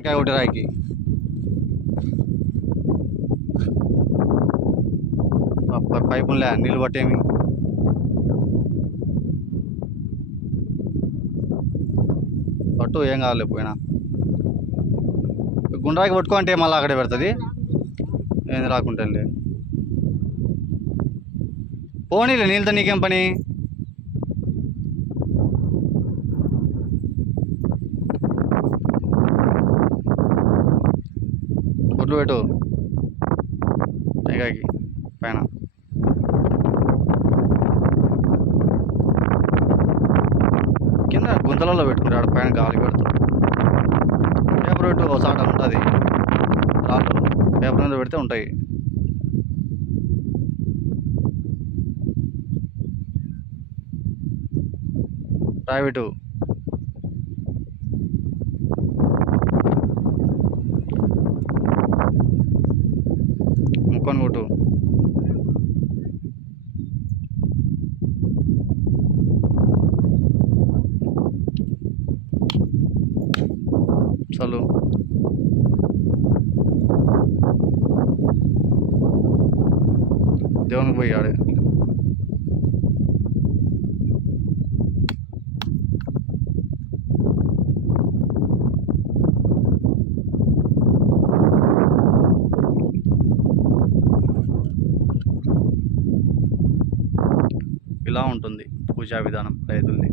ఇంకా ఒకటి రాయికి పైపులే నీళ్ళు పట్టేమి పట్టు ఏం కావాలి పోయినా గుండ్రాకి పట్టుకో అంటే మళ్ళీ అక్కడే పెడుతుంది ఏం రాకుంటే పోనీలే నీళ్ళతో నీకేం పని ఒడ్లు పెట్టు పైకి పైన కింద గుంతలలో పెట్టుకుంటాడు పైన గాలి పెడతాడు పేపర్ పెట్టు ఒక చాట ఉంటుంది రాళ్ళు పేపర్ మీద పెడితే ఉంటాయి ప్రైవేటు ముక్కొని కొట్టు చల్లు దేవునికి పోయి ఆడే ఇలా ఉంటుంది పూజా విధానం రైతుల్ని.